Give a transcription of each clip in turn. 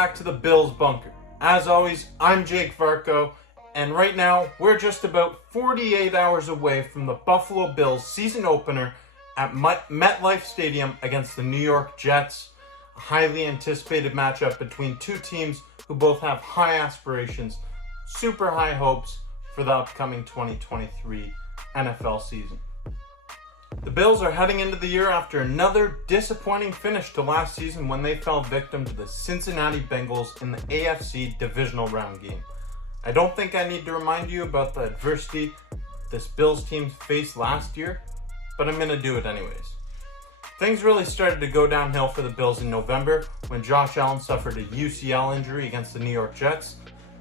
back to the Bills bunker. As always, I'm Jake Varcoe, and right now we're just about 48 hours away from the Buffalo Bills season opener at MetLife Stadium against the New York Jets. A highly anticipated matchup between two teams who both have high aspirations, super high hopes for the upcoming 2023 NFL season. The Bills are heading into the year after another disappointing finish to last season when they fell victim to the Cincinnati Bengals in the AFC divisional round game. I don't think I need to remind you about the adversity this Bills team faced last year, but I'm going to do it anyways. Things really started to go downhill for the Bills in November when Josh Allen suffered a UCL injury against the New York Jets.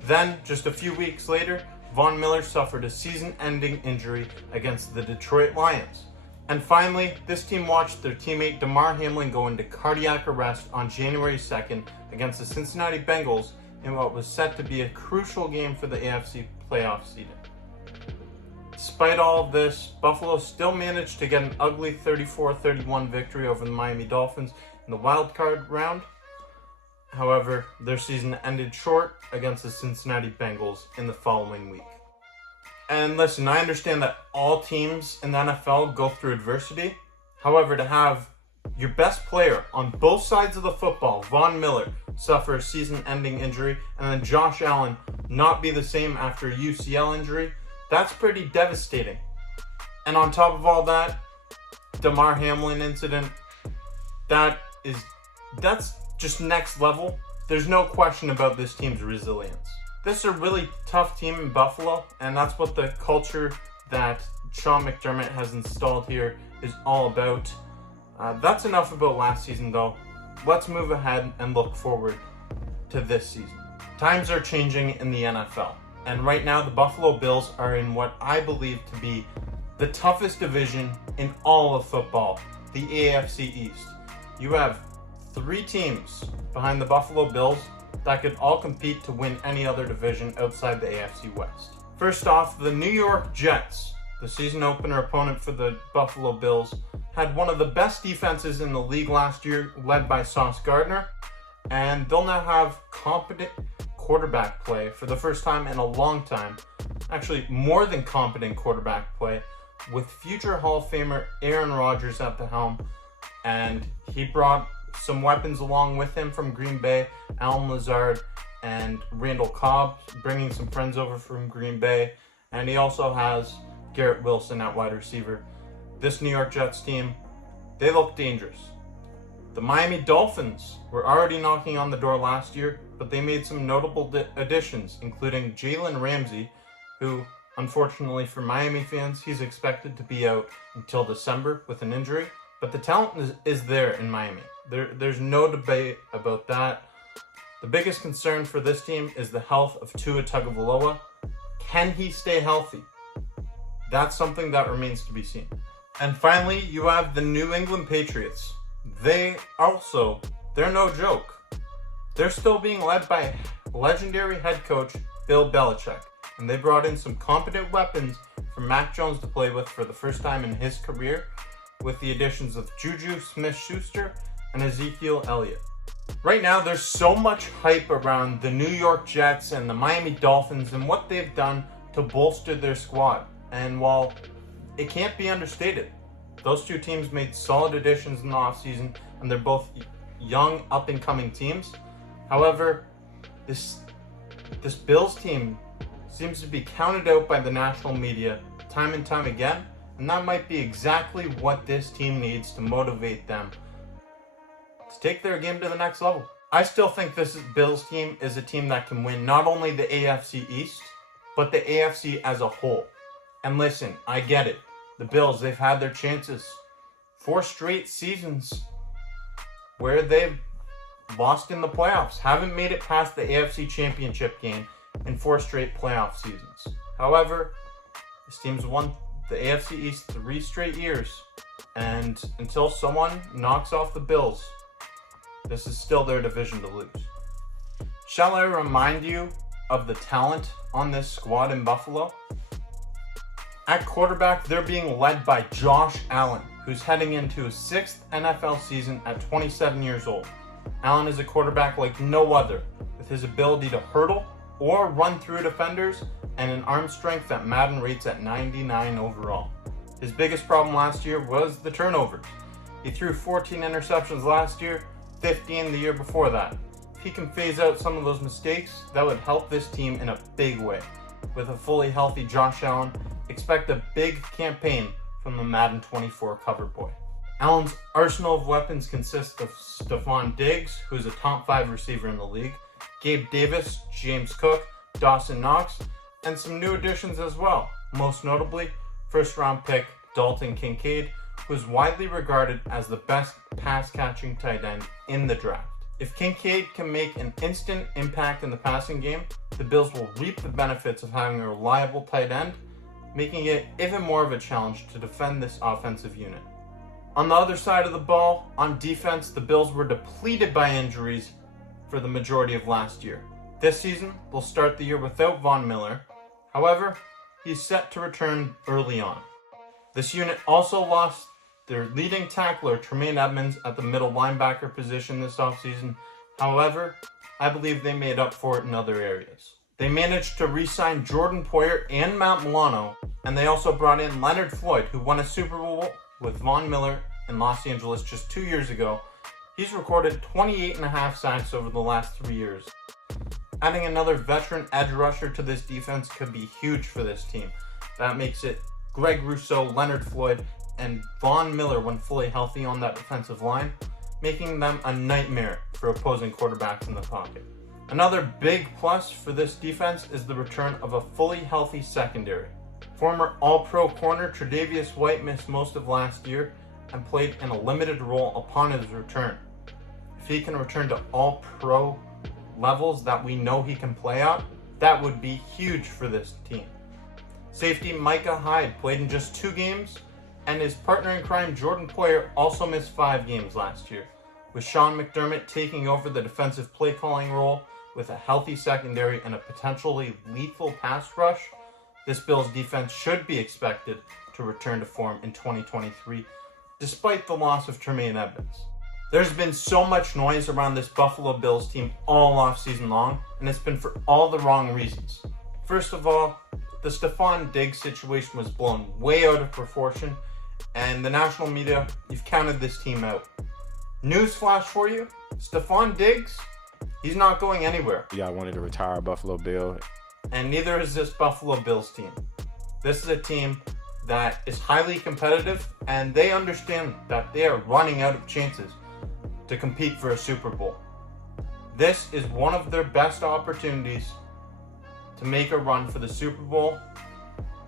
Then, just a few weeks later, Von Miller suffered a season-ending injury against the Detroit Lions. And finally, this team watched their teammate Damar Hamlin go into cardiac arrest on January 2nd against the Cincinnati Bengals in what was set to be a crucial game for the AFC playoff seeding. Despite all of this, Buffalo still managed to get an ugly 34-31 victory over the Miami Dolphins in the wild card round. However, their season ended short against the Cincinnati Bengals in the following week. And listen, I understand that all teams in the NFL go through adversity. However, to have your best player on both sides of the football, Von Miller, suffer a season-ending injury, and then Josh Allen not be the same after a UCL injury, that's pretty devastating. And on top of all that, Damar Hamlin incident, that's just next level. There's no question about this team's resilience. This is a really tough team in Buffalo, and that's what the culture that Sean McDermott has installed here is all about. That's enough about last season, though. Let's move ahead and look forward to this season. Times are changing in the NFL, and right now the Buffalo Bills are in what I believe to be the toughest division in all of football, the AFC East. You have three teams behind the Buffalo Bills that could all compete to win any other division outside the AFC West. First off, the New York Jets, the season opener opponent for the Buffalo Bills, had one of the best defenses in the league last year, led by Sauce Gardner, and they'll now have competent quarterback play for the first time in a long time. Actually, more than competent quarterback play, with future Hall of Famer Aaron Rodgers at the helm, and he brought some weapons along with him from Green Bay, Allen Lazard and Randall Cobb, bringing some friends over from Green Bay, and he also has Garrett Wilson at wide receiver. This New York Jets team, they look dangerous. The Miami Dolphins were already knocking on the door last year, but they made some notable additions, including Jalen Ramsey, who, unfortunately for Miami fans, he's expected to be out until December with an injury. But the talent is there in Miami. There's no debate about that. The biggest concern for this team is the health of Tua Tagovailoa. Can he stay healthy? That's something that remains to be seen. And finally, you have the New England Patriots. They're no joke. They're still being led by legendary head coach Bill Belichick, and they brought in some competent weapons for Mac Jones to play with for the first time in his career, with the additions of Juju Smith-Schuster and Ezekiel Elliott. Right now, there's so much hype around the New York Jets and the Miami Dolphins and what they've done to bolster their squad. And while it can't be understated, those two teams made solid additions in the offseason, and they're both young, up-and-coming teams. However, this Bills team seems to be counted out by the national media time and time again, and that might be exactly what this team needs to motivate them to take their game to the next level. I still think this Bills team is a team that can win not only the AFC East, but the AFC as a whole. And listen, I get it. The Bills, they've had their chances. 4 straight seasons where they've lost in the playoffs. Haven't made it past the AFC Championship game in 4 straight playoff seasons. However, this team's won the AFC East 3 straight years. And until someone knocks off the Bills, this is still their division to lose. Shall I remind you of the talent on this squad in Buffalo? At quarterback, they're being led by Josh Allen, who's heading into his 6th NFL season at 27 years old. Allen is a quarterback like no other, with his ability to hurdle or run through defenders and an arm strength that Madden rates at 99 overall. His biggest problem last year was the turnovers. He threw 14 interceptions last year, 15 the year before that. If he can phase out some of those mistakes, that would help this team in a big way. With a fully healthy Josh Allen, expect a big campaign from the Madden 24 cover boy. Allen's arsenal of weapons consists of Stephon Diggs, who is a top 5 receiver in the league, Gabe Davis, James Cook, Dawson Knox, and some new additions as well. Most notably, first-round pick Dalton Kincaid, who is widely regarded as the best pass-catching tight end in the draft. If Kincaid can make an instant impact in the passing game, the Bills will reap the benefits of having a reliable tight end, making it even more of a challenge to defend this offensive unit. On the other side of the ball, on defense, the Bills were depleted by injuries for the majority of last year. This season, they'll start the year without Von Miller. However, he's set to return early on. This unit also lost their leading tackler, Tremaine Edmonds, at the middle linebacker position this offseason. However, I believe they made up for it in other areas. They managed to re-sign Jordan Poyer and Matt Milano, and they also brought in Leonard Floyd, who won a Super Bowl with Von Miller in Los Angeles just 2 years ago. He's recorded 28.5 sacks over the last 3 years. Adding another veteran edge rusher to this defense could be huge for this team. That makes it Greg Rousseau, Leonard Floyd, and Von Miller when fully healthy on that defensive line, making them a nightmare for opposing quarterbacks in the pocket. Another big plus for this defense is the return of a fully healthy secondary. Former All-Pro corner Tre'Davious White missed most of last year and played in a limited role upon his return. If he can return to All-Pro levels that we know he can play at, that would be huge for this team. Safety Micah Hyde played in just 2 games, and his partner in crime Jordan Poyer also missed 5 games last year. With Sean McDermott taking over the defensive play calling role with a healthy secondary and a potentially lethal pass rush, this Bills defense should be expected to return to form in 2023, despite the loss of Tremaine Edmonds. There's been so much noise around this Buffalo Bills team all offseason long, and it's been for all the wrong reasons. First of all, the Stephon Diggs situation was blown way out of proportion, and the national media, you've counted this team out. Newsflash for you, Stephon Diggs, he's not going anywhere. Y'all wanted to retire a Buffalo Bill. And neither is this Buffalo Bills team. This is a team that is highly competitive, and they understand that they are running out of chances to compete for a Super Bowl. This is one of their best opportunities to make a run for the Super Bowl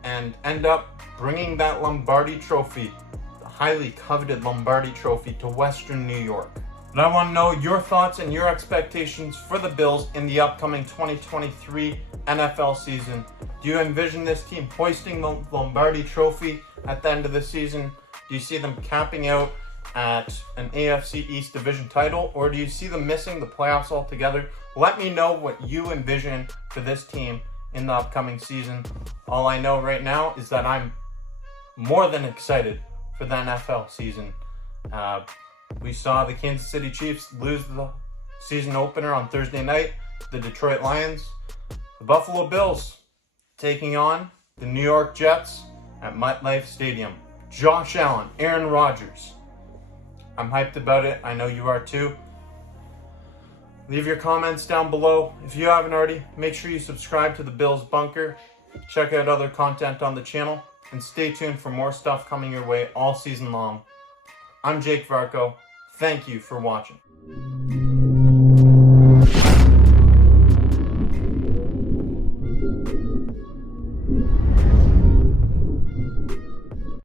and end up bringing that Lombardi trophy, the highly coveted Lombardi trophy, to Western New York. But I want to know your thoughts and your expectations for the Bills in the upcoming 2023 NFL season. Do you envision this team hoisting the Lombardi trophy at the end of the season? Do you see them capping out at an AFC East division title, or do you see them missing the playoffs altogether? Let me know what you envision for this team in the upcoming season. All I know right now is that I'm more than excited for the NFL season. We saw the Kansas City Chiefs lose the season opener on Thursday night to the Detroit Lions. The Buffalo Bills taking on the New York Jets at MetLife Stadium. Josh Allen, Aaron Rodgers. I'm hyped about it. I know you are too. Leave your comments down below. If you haven't already, make sure you subscribe to the Bills Bunker. Check out other content on the channel, and stay tuned for more stuff coming your way all season long. I'm Jake Varcoe. Thank you for watching.